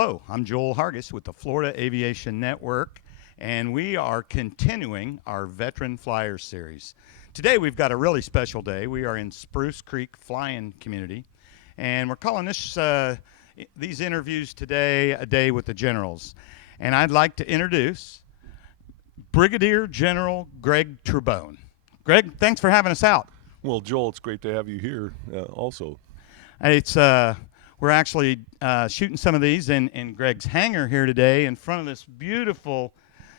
Hello, I'm Joel Hargis with the Florida Aviation Network, and we are continuing our Veteran Flyers series. Today we've got a really special day. We are in Spruce Creek flying community, and we're calling these interviews today a day with the generals. And I'd like to introduce Brigadier General Greg TREBON. Greg, thanks for having us out. Well, Joel, it's great to have you here also. We're actually shooting some of these in Greg's hangar here today in front of this beautiful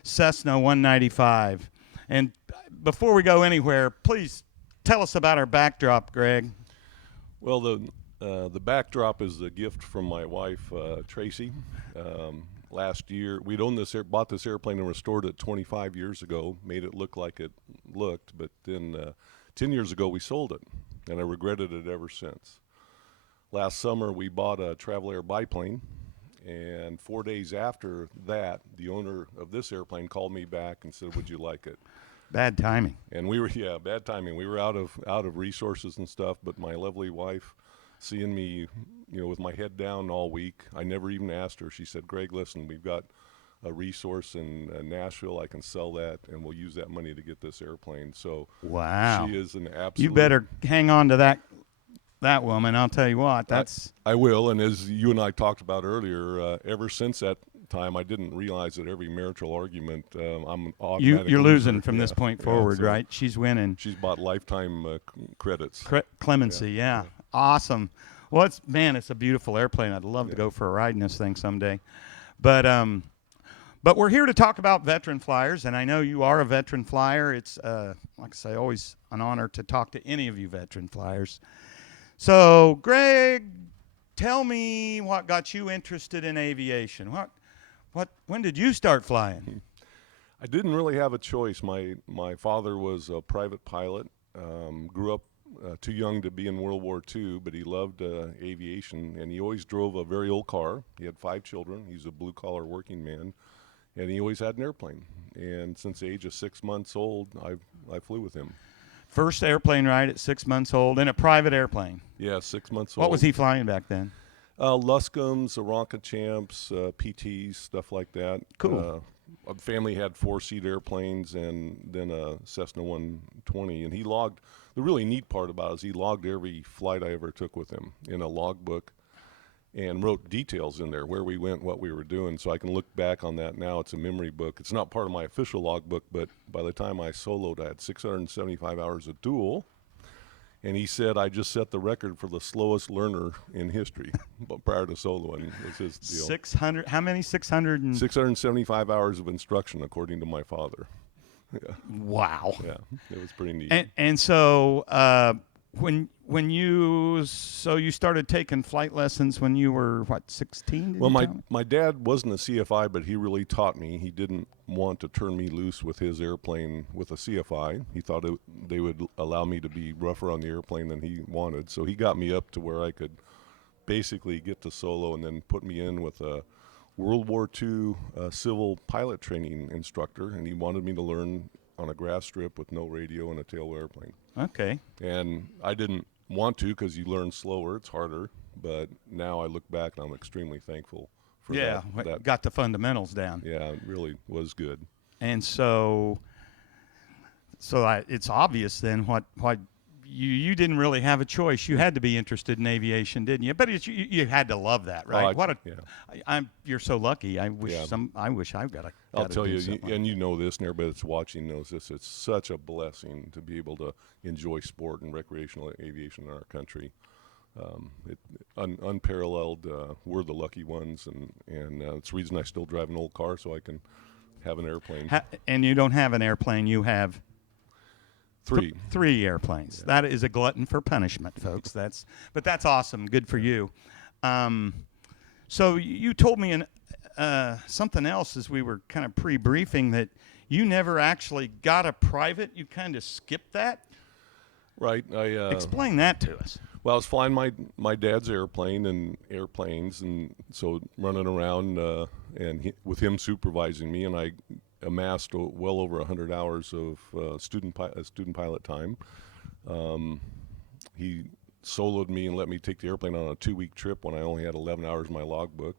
Cessna 195. And before we go anywhere, please tell us about our backdrop, Greg. Well, the backdrop is a gift from my wife, Tracy. Last year, bought this airplane and restored it 25 years ago, made it look like it looked, but then 10 years ago we sold it, and I regretted it ever since. Last summer, we bought a Travel Air biplane, and 4 days after that, the owner of this airplane called me back and said, "Would you like it?" Bad timing. And bad timing. We were out of resources and stuff, but my lovely wife, seeing me, with my head down all week, I never even asked her. She said, "Greg, listen, we've got a resource in Nashville. I can sell that, and we'll use that money to get this airplane." So wow, she is an absolute. You better hang on to that woman. I'll tell you what. I will. And as you and I talked about earlier, ever since that time, I didn't realize that every marital argument, I'm automatically you're losing from this point forward, so right? She's winning. She's bought lifetime credits. Clemency, yeah. Awesome. Well, it's a beautiful airplane. I'd love to go for a ride in this thing someday. But we're here to talk about veteran flyers, and I know you are a veteran flyer. It's, like I say, always an honor to talk to any of you veteran flyers. So, Greg, tell me what got you interested in aviation. When did you start flying? I didn't really have a choice. My father was a private pilot. Grew up too young to be in World War II, but he loved aviation, and he always drove a very old car. He had 5 children. He's a blue-collar working man, and he always had an airplane. And since the age of 6 months old, I flew with him. First airplane ride at 6 months old in a private airplane. Yeah, 6 months old. What was he flying back then? Luscombs, Aronca Champs, PTs, stuff like that. Cool. Our family had 4-seat airplanes and then a Cessna 120. And the really neat part about it is he logged every flight I ever took with him in a logbook and wrote details in there, where we went, what we were doing. So I can look back on that now. It's a memory book. It's not part of my official logbook, but by the time I soloed, I had 675 hours of dual. And he said, "I just set the record for the slowest learner in history." But prior to soloing was his deal. 600, how many? 600? 675 hours of instruction, according to my father. Yeah. Wow. Yeah, it was pretty neat. And so when you started taking flight lessons when you were, 16? Well, my dad wasn't a CFI, but he really taught me. He didn't want to turn me loose with his airplane with a CFI. He thought they would allow me to be rougher on the airplane than he wanted. So he got me up to where I could basically get to solo, and then put me in with a World War II civil pilot training instructor, and he wanted me to learn on a grass strip with no radio and a tail airplane. Okay. And I didn't want to, because you learn slower, it's harder. But now I look back and I'm extremely thankful for that. Got the fundamentals down. Yeah, it really was good. And so it's obvious then what you didn't really have a choice. You had to be interested in aviation, didn't you? But you had to love that, right? You're so lucky. I wish I've got a. I'll tell you, and you know this, and everybody that's watching knows this. It's such a blessing to be able to enjoy sport and recreational aviation in our country. Unparalleled. We're the lucky ones, and it's the reason I still drive an old car, so I can have an airplane. And you don't have an airplane. You have. 3. 3 airplanes. Yeah. That is a glutton for punishment, folks. That's awesome. Good for you. So you told me something else as we were kind of pre-briefing, that you never actually got a private. You kind of skipped that. Right. Explain that to us. Well, I was flying my dad's airplane and airplanes, and so running around with him supervising me, and I amassed well over 100 hours of student pilot time. He soloed me and let me take the airplane on a 2-week trip when I only had 11 hours in my logbook.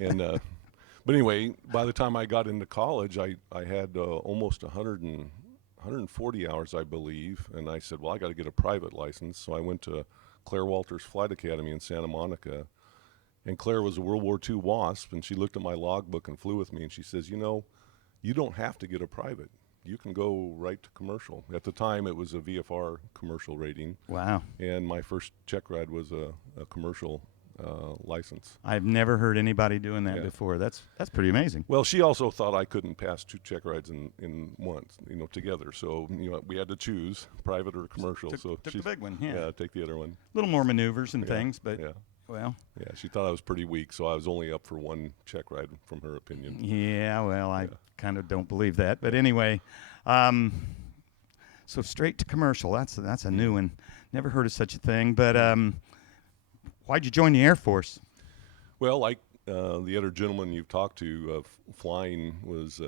And but anyway, by the time I got into college, I had almost 140 hours, I believe, and I said, well, I got to get a private license. So I went to Claire Walters Flight Academy in Santa Monica, and Claire was a World War II WASP, and she looked at my logbook and flew with me, and she says, you know, you don't have to get a private. You can go right to commercial. At the time, it was a VFR commercial rating. Wow. And my first check ride was a commercial license. I've never heard anybody doing that before. That's pretty amazing. Well, she also thought I couldn't pass 2 check rides in once, together. So, we had to choose private or commercial. Took the big one, yeah. Yeah, take the other one. A little more maneuvers and things, but yeah. well. Yeah, she thought I was pretty weak, so I was only up for 1 check ride from her opinion. Yeah, well, I kind of don't believe that. But anyway, so straight to commercial. That's a new one. Never heard of such a thing. But why'd you join the Air Force? Well, like the other gentleman you've talked to, flying was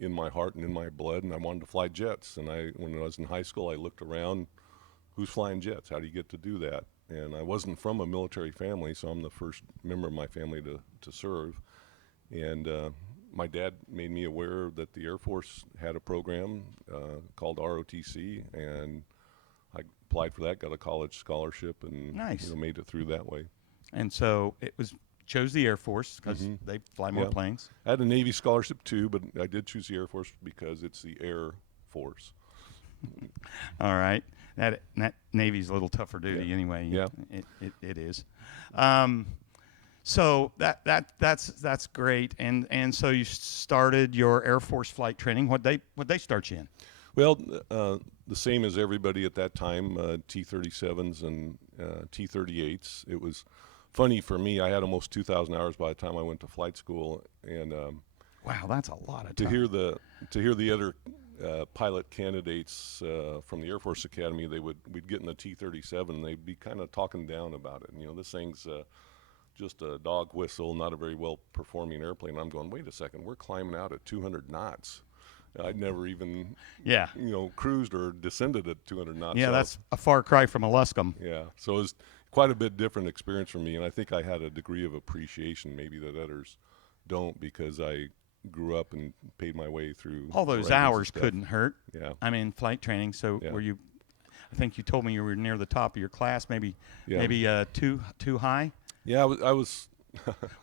in my heart and in my blood, and I wanted to fly jets. And when I was in high school, I looked around, who's flying jets? How do you get to do that? And I wasn't from a military family, so I'm the first member of my family to serve. And my dad made me aware that the Air Force had a program called ROTC, and I applied for that, got a college scholarship, and nice. Made it through that way. And so chose the Air Force because they fly more planes. I had a Navy scholarship too, but I did choose the Air Force because it's the Air Force. All right. That Navy's a little tougher duty anyway. Yeah. It is. So that's great. And so you started your Air Force flight training. What'd they start you in? Well, the same as everybody at that time, T-37s and T-38s. It was funny for me. I had almost 2,000 hours by the time I went to flight school, and wow, that's a lot of time. To hear the other pilot candidates from the Air Force Academy, we'd get in the T-37, and they'd be kind of talking down about it. This thing's just a dog whistle, not a very well performing airplane. I'm going, wait a second, we're climbing out at 200 knots. I'd never even, cruised or descended at 200 knots. Yeah, that's a far cry from a Luscombe. Yeah, so it was quite a bit different experience for me, and I think I had a degree of appreciation maybe that others don't, because I grew up and paid my way through all those hours couldn't hurt. Yeah, I mean, flight training. So were you? I think you told me you were near the top of your class, maybe too high. Yeah, I was.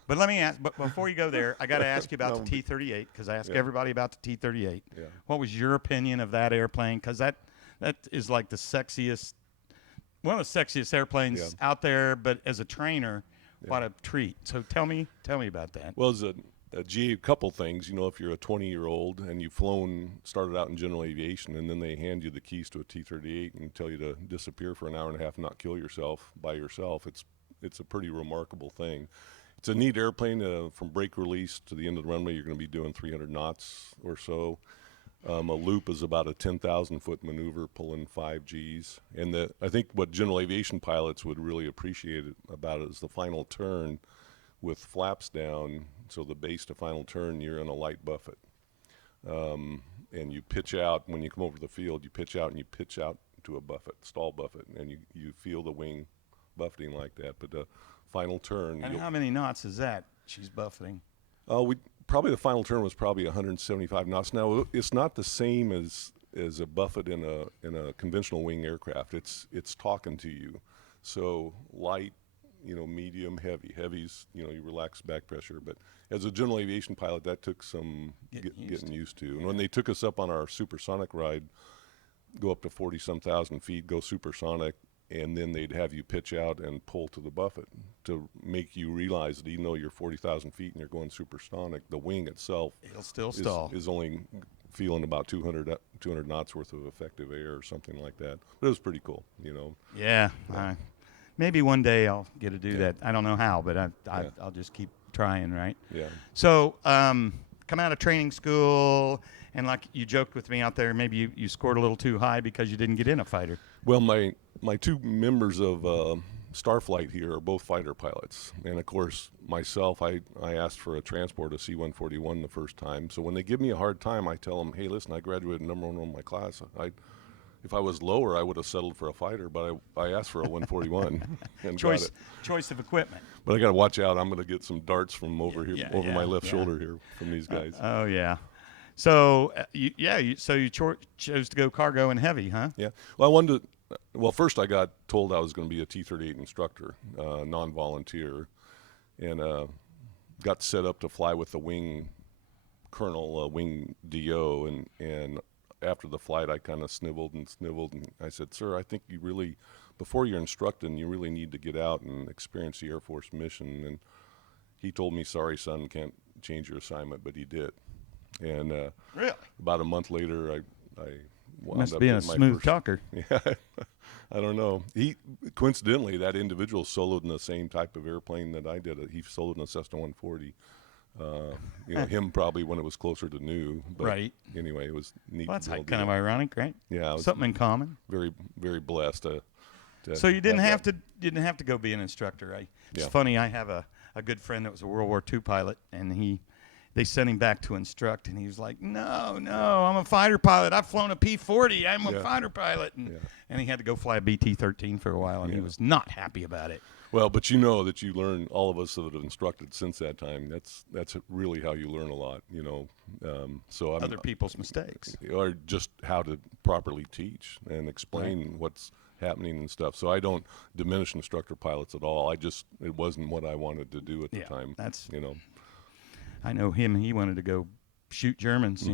But let me ask. But before you go there, I got to ask you about the T-38, because I ask everybody about the T-38. Yeah. What was your opinion of that airplane? Because that is like the sexiest, one of the sexiest airplanes out there. But as a trainer, what a treat. So tell me about that. Well, as a couple things. If you're a 20-year-old and you've started out in general aviation, and then they hand you the keys to a T-38 and tell you to disappear for an hour and a half and not kill yourself by yourself, it's a pretty remarkable thing. It's a neat airplane. From brake release to the end of the runway, you're going to be doing 300 knots or so. A loop is about a 10,000-foot maneuver, pulling 5 Gs. And I think what general aviation pilots would really appreciate about it is the final turn with flaps down. So the base to final turn, you're in a light buffet. And you pitch out. When you come over the field, you pitch out, and you pitch out to a buffet, stall buffet, and you feel the wing buffeting like that. But the final turn. And how many knots is that she's buffeting? Probably the final turn was probably 175 knots. Now it's not the same as a buffet in a conventional wing aircraft. It's talking to you. So light, medium, heavy. Heavy's, you relax back pressure. But as a general aviation pilot, that took some getting used to. And when they took us up on our supersonic ride, go up to 40-some thousand feet, go supersonic, and then they'd have you pitch out and pull to the buffet to make you realize that even though you're 40,000 feet and you're going supersonic, the wing itself it'll still stall. Is only feeling about 200 knots worth of effective air or something like that. But it was pretty cool, Yeah. Maybe one day I'll get to do that. I don't know how, but I'll just keep trying, right? Yeah. So come out of training school, and like you joked with me out there, maybe you scored a little too high because you didn't get in a fighter. Well, my 2 members of Starflight here are both fighter pilots. And, of course, myself, I asked for a transport, a C-141 the first time. So when they give me a hard time, I tell them, hey, listen, I graduated #1 in my class. if I was lower, I would have settled for a fighter, but I asked for a 141 and got it. Choice of equipment. But I got to watch out. I'm going to get some darts from over here, over my left yeah. shoulder here from these guys. Oh yeah. So so you chose to go cargo and heavy, huh? Yeah. Well, I wanted to. Well, first I got told I was going to be a T-38 instructor, non-volunteer, and got set up to fly with the wing colonel, wing DO, and after the flight, I kind of sniveled, and I said, "Sir, I think you really, before you're instructing, you really need to get out and experience the Air Force mission." And he told me, "Sorry, son, can't change your assignment," but he did. And really, about a month later, I wound must up be a getting my smooth first, talker. Yeah, I don't know. He coincidentally, that individual soloed in the same type of airplane that I did. He soloed in a Cessna 140. Him probably when it was closer to new. But right. Anyway, it was neat. Well, that's to kind of ironic, right? Yeah, something in common. Very, very blessed. So you didn't have to go be an instructor, right? It's funny. I have a good friend that was a World War II pilot, and they sent him back to instruct, and he was like, no, I'm a fighter pilot. I've flown a P-40. I'm a fighter pilot. And he had to go fly a BT-13 for a while, and he was not happy about it. Well, but you know that you learn, all of us that have instructed since that time, that's really how you learn a lot, So other people's mistakes. Or just how to properly teach and explain what's happening and stuff. So I don't diminish instructor pilots at all. It wasn't what I wanted to do at the time. I know him. He wanted to go shoot Germans,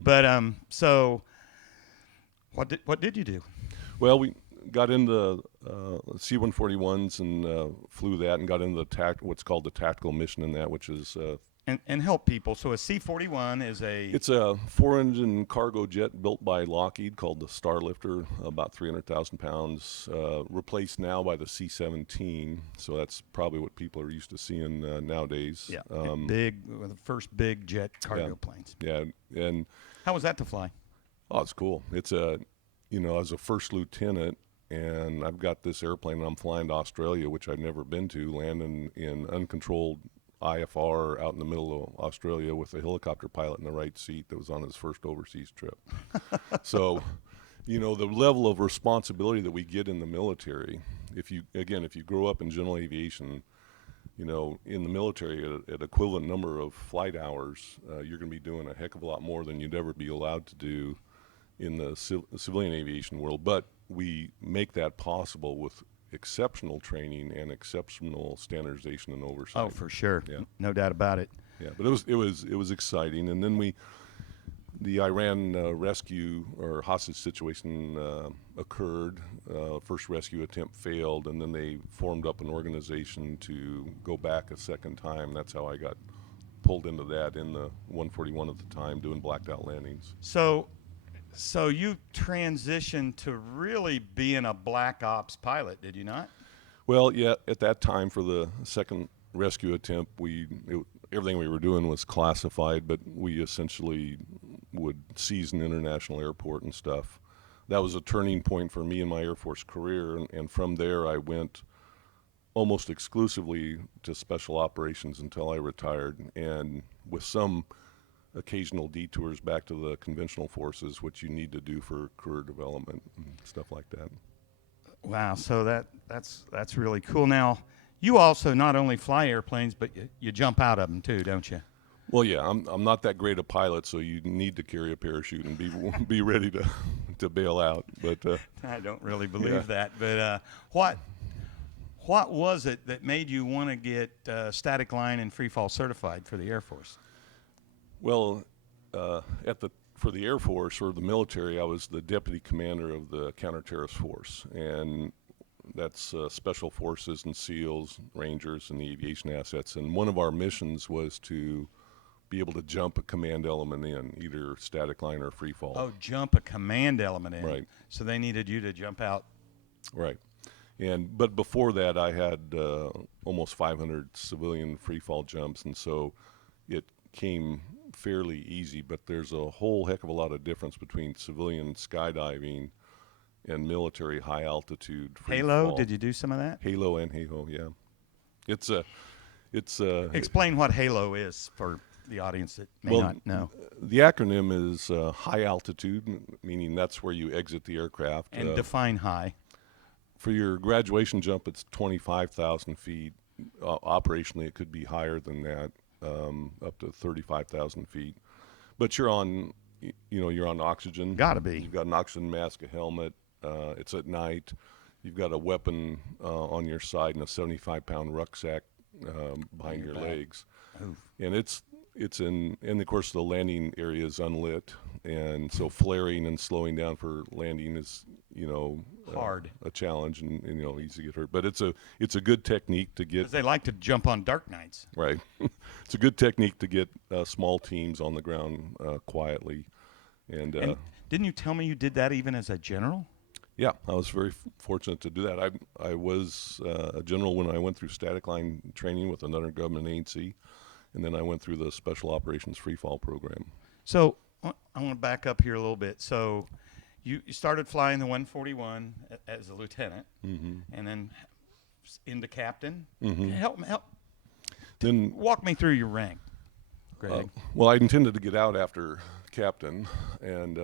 But so, what did you do? Well, we got into C-141s and flew that, and got into what's called the tactical mission in that, which is and help people. So a C-41 is it's a 4-engine cargo jet built by Lockheed called the Starlifter, about 300,000 pounds, replaced now by the C-17. So that's probably what people are used to seeing nowadays. Yeah, the first big jet cargo planes. Yeah, and how was that to fly? Oh, it's cool. It's I was a first lieutenant, and I've got this airplane, and I'm flying to Australia, which I've never been to, landing in uncontrolled IFR out in the middle of Australia with a helicopter pilot in the right seat that was on his first overseas trip. So, the level of responsibility that we get in the military, if you grow up in general aviation, in the military at equivalent number of flight hours, you're going to be doing a heck of a lot more than you'd ever be allowed to do in the civilian aviation world. But we make that possible with exceptional training and exceptional standardization and oversight. Oh, for sure. Yeah. No doubt about it. Yeah, but it was exciting. And then the Iran rescue or hostage situation occurred. First rescue attempt failed, and then they formed up an organization to go back a second time. That's how I got pulled into that in the 141 at the time, doing blacked out landings. So you transitioned to really being a black ops pilot, did you not? Well, yeah. At that time, for the second rescue attempt, everything we were doing was classified, but we essentially would seize an international airport and stuff. That was a turning point for me in my Air Force career, and from there I went almost exclusively to special operations until I retired, and with some occasional detours back to the conventional forces, which you need to do for career development and stuff like that. Wow, so that's really cool. Now, you also not only fly airplanes, but you jump out of them too, don't you? Well, yeah, I'm not that great a pilot, so you need to carry a parachute and be ready to bail out. But I don't really believe that. But what was it that made you want to get static line and free fall certified for the Air Force? Well, for the Air Force or the military, I was the deputy commander of the counter-terrorist force, and that's special forces and SEALs, Rangers, and the aviation assets. And one of our missions was to be able to jump a command element in, either static line or free fall. Oh, jump a command element in. Right. So they needed you to jump out. Right. But before that, I had almost 500 civilian free fall jumps, and so it came fairly easy. But there's a whole heck of a lot of difference between civilian skydiving and military high altitude free Halo? fall. Did you do some of that? Halo and Halo, yeah. It's Explain what Halo is for the audience that may Well, not know. The acronym is high altitude, meaning that's where you exit the aircraft. And define high. For your graduation jump, it's 25,000 feet. Operationally, it could be higher than that, up to 35,000 feet. But you're on, you're on oxygen. Gotta be. You've got an oxygen mask, a helmet. It's at night. You've got a weapon on your side and a 75-pound rucksack behind your legs. Oof. And and of course the landing area is unlit, and so flaring and slowing down for landing is hard, a challenge, and easy to get hurt. But it's a good technique to get. 'Cause they like to jump on dark nights. Right. It's a good technique to get small teams on the ground quietly, and didn't you tell me you did that even as a general? yeah, I was very fortunate to do that. I was a general when I went through static line training with another government agency. And then I went through the Special Operations Freefall program. So I want to back up here a little bit. So you started flying the 141 as a lieutenant, and then into captain. Help. Then Walk me through your rank, Greg. well, I intended to get out after captain, and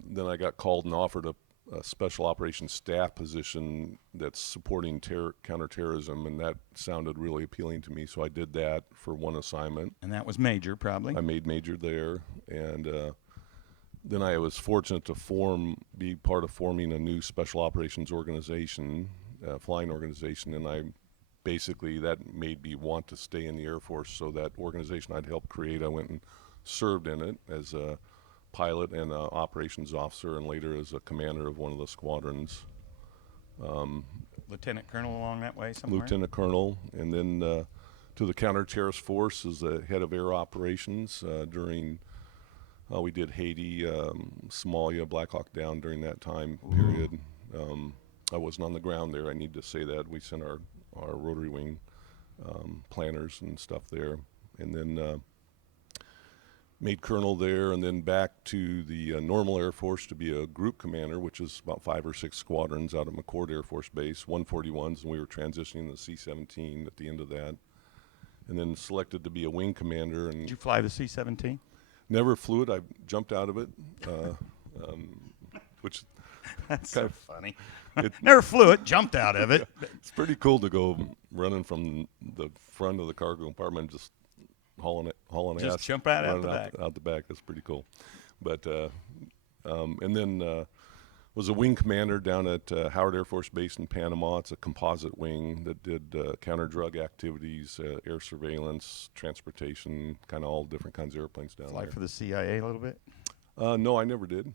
then I got called and offered a special operations staff position that's supporting counterterrorism, and that sounded really appealing to me, so I did that for one assignment. And that was major, probably. I made major there, and then I was fortunate to be part of forming a new special operations organization, flying organization, and that made me want to stay in the Air Force. So that organization I'd helped create, I went and served in it as a pilot and an operations officer, and later as a commander of one of the squadrons. Lieutenant colonel along that way somewhere? Lieutenant colonel, and then to the counter-terrorist force as the head of air operations during, we did Haiti, Somalia, Black Hawk Down during that time period. I wasn't on the ground there, I need to say that. We sent our rotary wing planners and stuff there. And then made colonel there, and then back to the normal Air Force to be a group commander, which is about 5 or 6 squadrons out of McCord Air Force Base, 141s, and we were transitioning to the C-17 at the end of that. And then selected to be a wing commander. And did you fly the C-17? Never flew it. I jumped out of it, which that's so funny. Never flew it, jumped out of it. It's pretty cool to go running from the front of the cargo compartment, just hauling just ass, jump right out the back. Out the back. That's pretty cool. But and then was a wing commander down at Howard Air Force Base in Panama. It's a composite wing that did counter-drug activities, air surveillance, transportation, kind of all different kinds of airplanes down there. Fly for the CIA a little bit? No, I never did.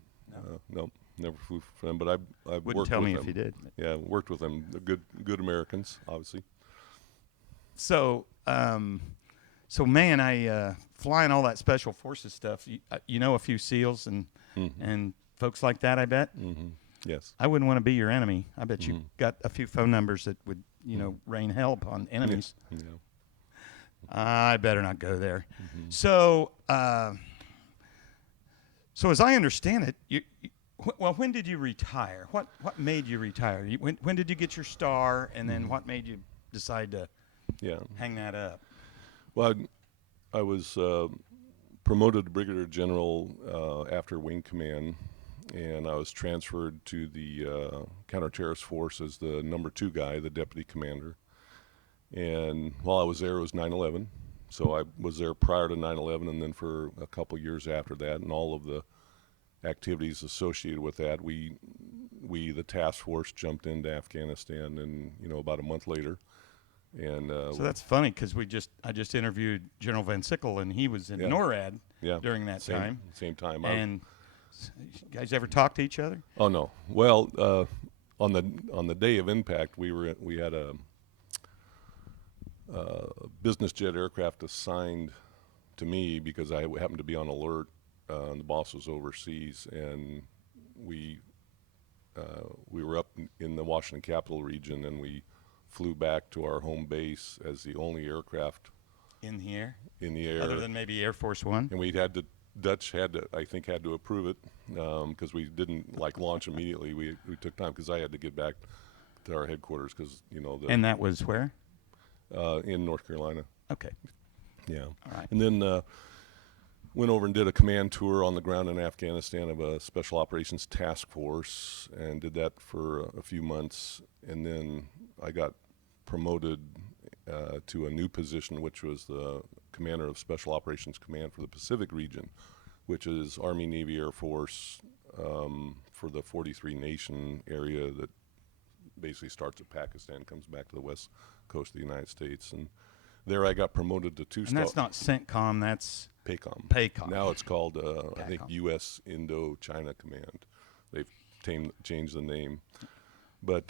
No, never flew for them. But I worked with them. Wouldn't tell me if you did. Yeah, worked with them. They're good Americans, obviously. So, man, I flying all that special forces stuff. You know a few SEALs and folks like that, I bet. Yes. I wouldn't want to be your enemy. I bet you got a few phone numbers that would, rain hell upon enemies. Yeah. I better not go there. So, as I understand it, when did you retire? What made you retire? When did you get your star, and then what made you decide to hang that up? Well, I was promoted to brigadier general after wing command, and I was transferred to the counter-terrorist force as the number 2 guy, the deputy commander. And while I was there, it was 9/11. So I was there prior to 9/11, and then for a couple years after that, and all of the activities associated with that, we the task force jumped into Afghanistan, and about a month later. And so that's funny because I just interviewed General Van Sickle, and he was in NORAD during that time. Same time. And you guys ever talk to each other? Oh no. Well, on the day of impact, we had a business jet aircraft assigned to me because I happened to be on alert. And the boss was overseas, and we were up in the Washington Capital region, and we flew back to our home base as the only aircraft in the air. Other than maybe Air Force One. And Dutch had to approve it because we didn't launch immediately. We took time because I had to get back to our headquarters because And that was where? In North Carolina. Okay. Yeah. All right. And then went over and did a command tour on the ground in Afghanistan of a Special Operations Task Force, and did that for a few months. And then I got promoted to a new position, which was the commander of Special Operations Command for the Pacific region, which is Army, Navy, Air Force for the 43 nation area that basically starts at Pakistan, comes back to the west coast of the United States. And there I got promoted to And two-star. that's not CENTCOM, that's PACOM. PACOM. Now it's called, I think, PACOM. U.S. Indo-China Command. They've changed the name. But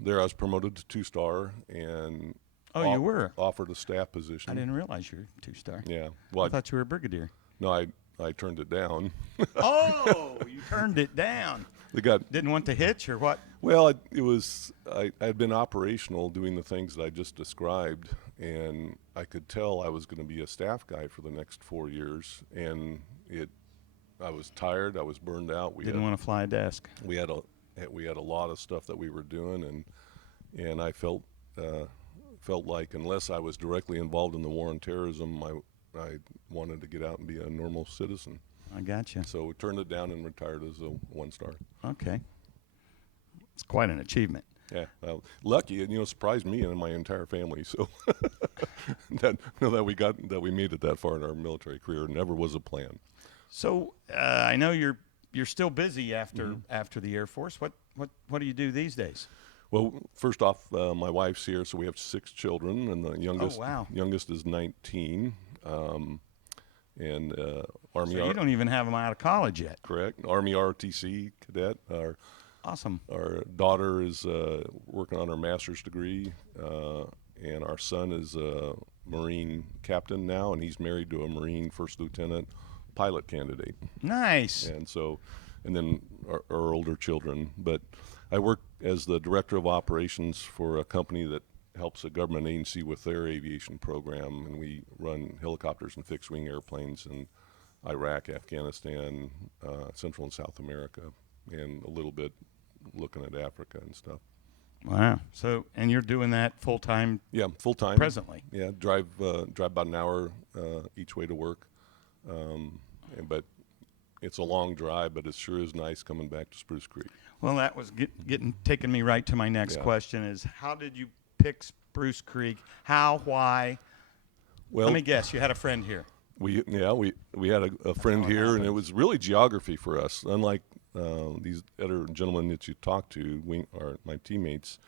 there I was promoted to two-star and Oh, you were? offered a staff position. I didn't realize you were two-star. Yeah. I Well, thought you were a brigadier. no, I turned it down. Oh, you turned it down. They got Didn't want to hitch or what? well. It was I had been operational doing the things that I just described, and I could tell I was going to be a staff guy for the next 4 years. And I was tired. I was burned out. Didn't want to fly a desk. We had a lot of stuff that we were doing, and I felt like unless I was directly involved in the war on terrorism, I wanted to get out and be a normal citizen. I got you. So we turned it down and retired as a one-star. Okay. It's quite an achievement. Yeah, well, lucky, and surprised me and my entire family. So that we made it that far in our military career never was a plan. So I know you're still busy after the Air Force. What do you do these days? Well, first off, my wife's here, so we have 6 children, and the youngest wow. youngest is 19. And Army. So you don't even have them out of college yet. Correct. Army ROTC cadet. Awesome. Our daughter is working on her master's degree, and our son is a Marine captain now, and he's married to a Marine first lieutenant pilot candidate. Nice. And then our older children. But I work as the director of operations for a company that helps a government agency with their aviation program, and we run helicopters and fixed-wing airplanes in Iraq, Afghanistan, Central and South America, and a little bit looking at Africa and stuff. Wow. So, and you're doing that full time? Yeah, full time. Presently. Yeah, drive about an hour each way to work, but it's a long drive. But it sure is nice coming back to Spruce Creek. Well, that was taking me right to my next question: is how did you pick Spruce Creek? How? Why? Well, let me guess. You had a friend here. We had a friend here, and it was really geography for us. Unlike these other gentlemen that you talked to, my teammates,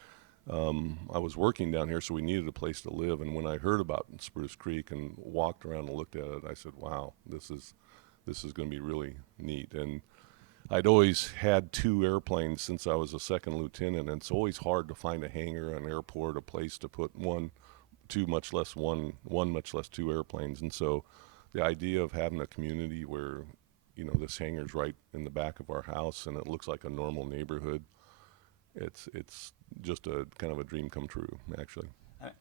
I was working down here, so we needed a place to live. And when I heard about Spruce Creek and walked around and looked at it, I said, "Wow, this is going to be really neat." And I'd always had 2 airplanes since I was a second lieutenant, and it's always hard to find a hangar, an airport, a place to put one, much less 2 airplanes. And so the idea of having a community where, this hangar's right in the back of our house and it looks like a normal neighborhood, it's just a kind of a dream come true, actually.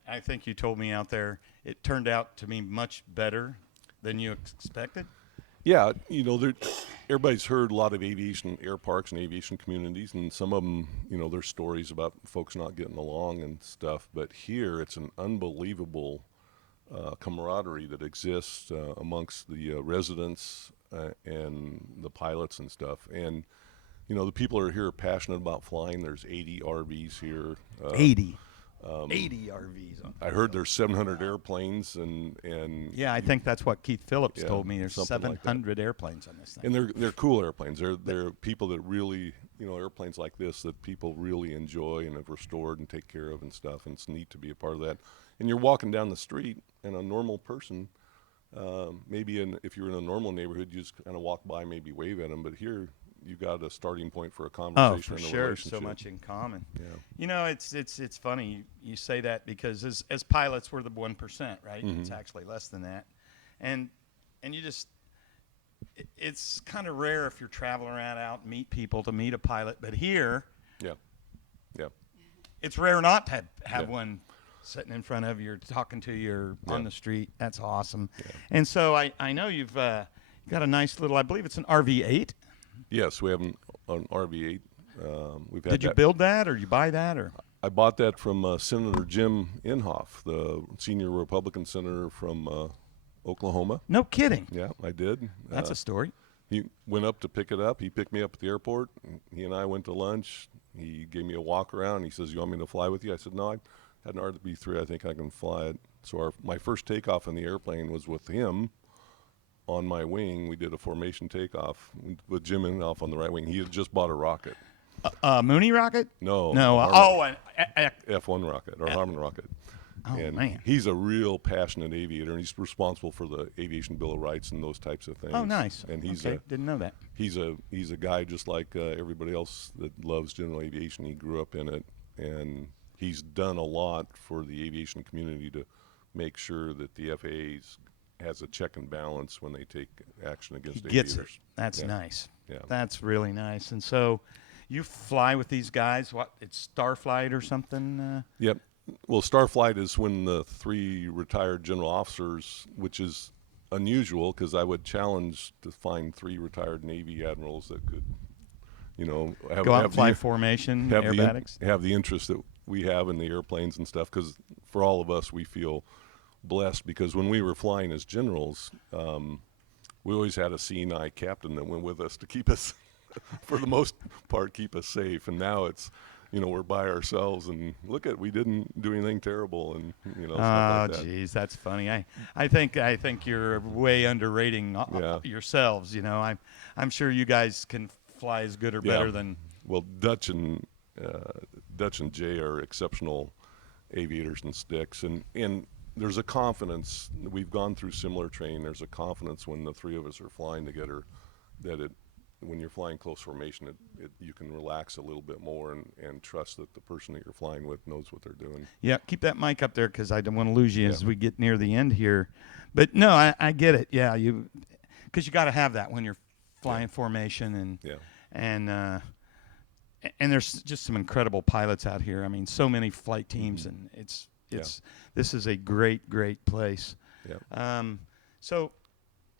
I think you told me out there it turned out to be much better than you expected. Yeah, everybody's heard a lot of aviation air parks and aviation communities, and some of them, there's stories about folks not getting along and stuff. But here, it's an unbelievable camaraderie that exists amongst the residents and the pilots and stuff. And, the people who are here are passionate about flying. There's 80 RVs here. 80 RVs. I heard there's 700 airplanes, and yeah, I think that's what Keith Phillips Yeah, told me. There's something like 700 airplanes on this thing. and they're cool airplanes. They're people that really, airplanes like this that people really enjoy and have restored and take care of and stuff. And it's neat to be a part of that. And you're walking down the street, and a normal person, if you're in a normal neighborhood, you just kind of walk by, maybe wave at them. But here, you got a starting point for a conversation. Oh, for and a sure, relationship. so much in common. Yeah. It's funny you say that because as pilots we're the 1%, right? Mm-hmm. It's actually less than that, and you just it's kind of rare if you're traveling around out and meet people to meet a pilot, but here, Yeah. it's rare not to have Yeah. one sitting in front of you, or talking to you, or on Yeah. the street. That's awesome. Yeah. And so I know you've got a nice little, I believe it's an RV-8. Yes, we have an RV-8. We've had Did you build that, or you buy that, or? I bought that from Senator Jim Inhofe, the senior Republican senator from Oklahoma. No kidding. Yeah, I did. That's a story. He went up to pick it up. He picked me up at the airport. He and I went to lunch. He gave me a walk around. He says, "You want me to fly with you?" I said, "No, I had an RB3. I think I can fly it." So my first takeoff in the airplane was with him on my wing. We did a formation takeoff with Jim off on the right wing. He had just bought a rocket. Mooney rocket? No. No. F1 rocket or Harmon rocket. Oh, and man. he's a real passionate aviator, and he's responsible for the Aviation Bill of Rights and those types of things. Oh, nice. And didn't know that. He's a guy just like everybody else that loves general aviation. He grew up in it, and he's done a lot for the aviation community to make sure that the FAA has a check and balance when they take action against He gets aviators. it. That's nice. Yeah. That's really nice. And so you fly with these guys, what, it's Starflight or something? Yep. Well, Starflight is when the 3 retired general officers, which is unusual because I would challenge to find 3 retired Navy admirals that could, Go out and fly formation, aerobatics? Have the interest that we have in the airplanes and stuff, because for all of us, we feel blessed because when we were flying as generals, we always had a seeing-eye captain that went with us to keep us, for the most part, keep us safe. And now it's, we're by ourselves, and we didn't do anything terrible, and stuff like that. Geez, that's funny. I think you're way underrating yourselves. I'm sure you guys can fly as good or better than. Well, Dutch and Jay are exceptional aviators and sticks, and there's a confidence. We've gone through similar training. There's a confidence when the 3 of us are flying together that when you're flying close formation, you can relax a little bit more and trust that the person that you're flying with knows what they're doing. Yeah, keep that mic up there because I don't want to lose you as we get near the end here. But no, I get it. Yeah, because you got to have that when you're flying formation and there's just some incredible pilots out here. I mean, so many flight teams, and this is a great place. Yeah. So.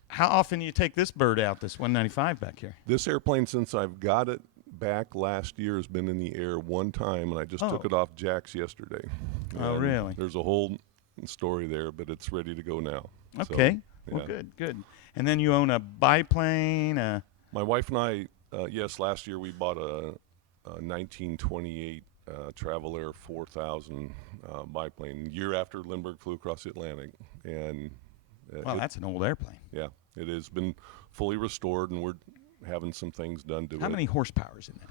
How often do you take this bird out, this 195 back here? This airplane, since I've got it back last year, has been in the air one time, and I just took it off jacks yesterday. Oh, really? There's a whole story there, but it's ready to go now. Okay. So, well, good. And then you own a biplane? My wife and I, last year we bought a 1928 Travel Air 4000 biplane, year after Lindbergh flew across the Atlantic. And wow, that's an old airplane. Yeah, it has been fully restored, and we're having some things done to it. How many horsepower is in that?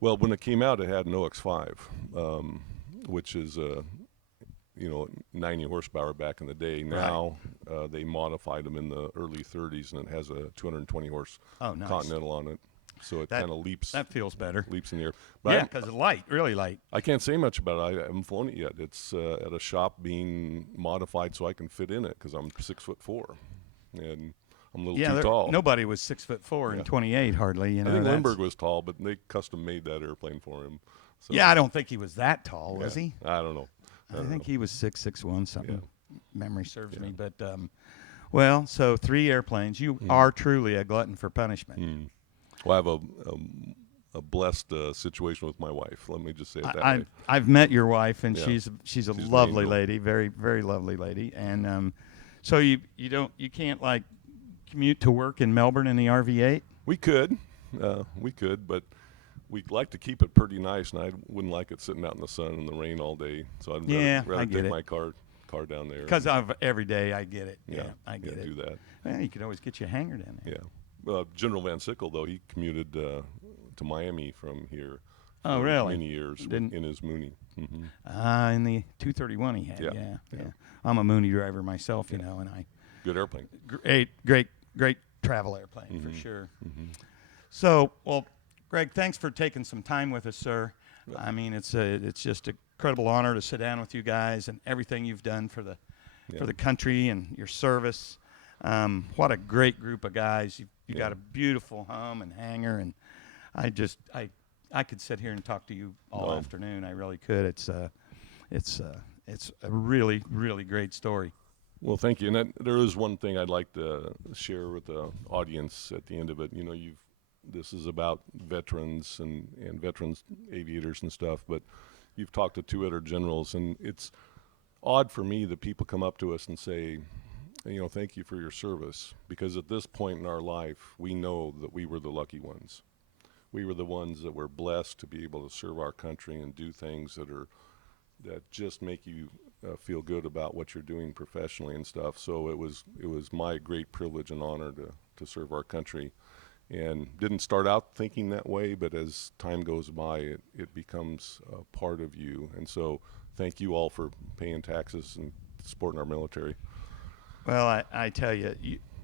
Well, when it came out, it had an OX5, which is 90 horsepower back in the day. Now they modified them in the early 30s, and it has a 220 horse Continental on it. So it kind of leaps. That feels better. Leaps in the air. But because it's light, really light. I can't say much about it. I haven't flown it yet. It's at a shop being modified so I can fit in it because I'm 6'4", and I'm a little too tall. Nobody was 6'4" in 28 hardly. I think Lindbergh was tall, but they custom made that airplane for him. So. Yeah, I don't think he was that tall, was he? I don't know. I think he was 6'1" something. Memory serves me, but so 3 airplanes. You are truly a glutton for punishment. Well, I have a blessed situation with my wife. Let me just say it that way. I've met your wife, and she's a lovely an angel. lady, very very lovely lady. And so you can't like commute to work in Melbourne in the RV8. We could, but we'd like to keep it pretty nice, and I wouldn't like it sitting out in the sun and the rain all day. So I'd rather take my car down there. Because of every day, I get it. Yeah, I get it. Do that. Well, you could always get you a hangar down there. Yeah. General Van Sickle, though, he commuted to Miami from here for really? many years in his Mooney. Mm-hmm. In the 231 he had, yeah. I'm a Mooney driver myself, and I... Good airplane. Great travel airplane, for sure. Mm-hmm. So, well, Greg, thanks for taking some time with us, sir. I mean, it's just an incredible honor to sit down with you guys and everything you've done for the country and your service. What a great group of guys. You got a beautiful home and hangar, and I could sit here and talk to you all afternoon. I really could. It's a really, really great story. Well, thank you. And there is one thing I'd like to share with the audience at the end of it. This is about veterans and veterans aviators and stuff, but you've talked to 2 other generals, and it's odd for me that people come up to us and say, thank you for your service, because at this point in our life, we know that we were the lucky ones. We were the ones that were blessed to be able to serve our country and do things that just make you feel good about what you're doing professionally and stuff. So it was my great privilege and honor to serve our country, and didn't start out thinking that way, but as time goes by, it becomes a part of you. And so thank you all for paying taxes and supporting our military. Well, I tell you,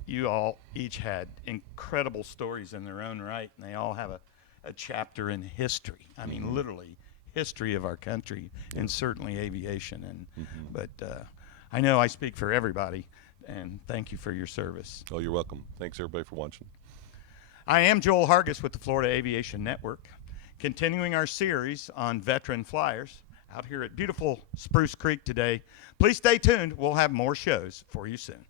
you all each had incredible stories in their own right, and they all have a chapter in history. I mean, literally history of our country, and certainly aviation. And but I know I speak for everybody, and thank you for your service. Oh, you're welcome. Thanks everybody for watching. I am Joel Hargis with the Florida Aviation Network, continuing our series on veteran flyers out here at beautiful Spruce Creek today. Please stay tuned. We'll have more shows for you soon.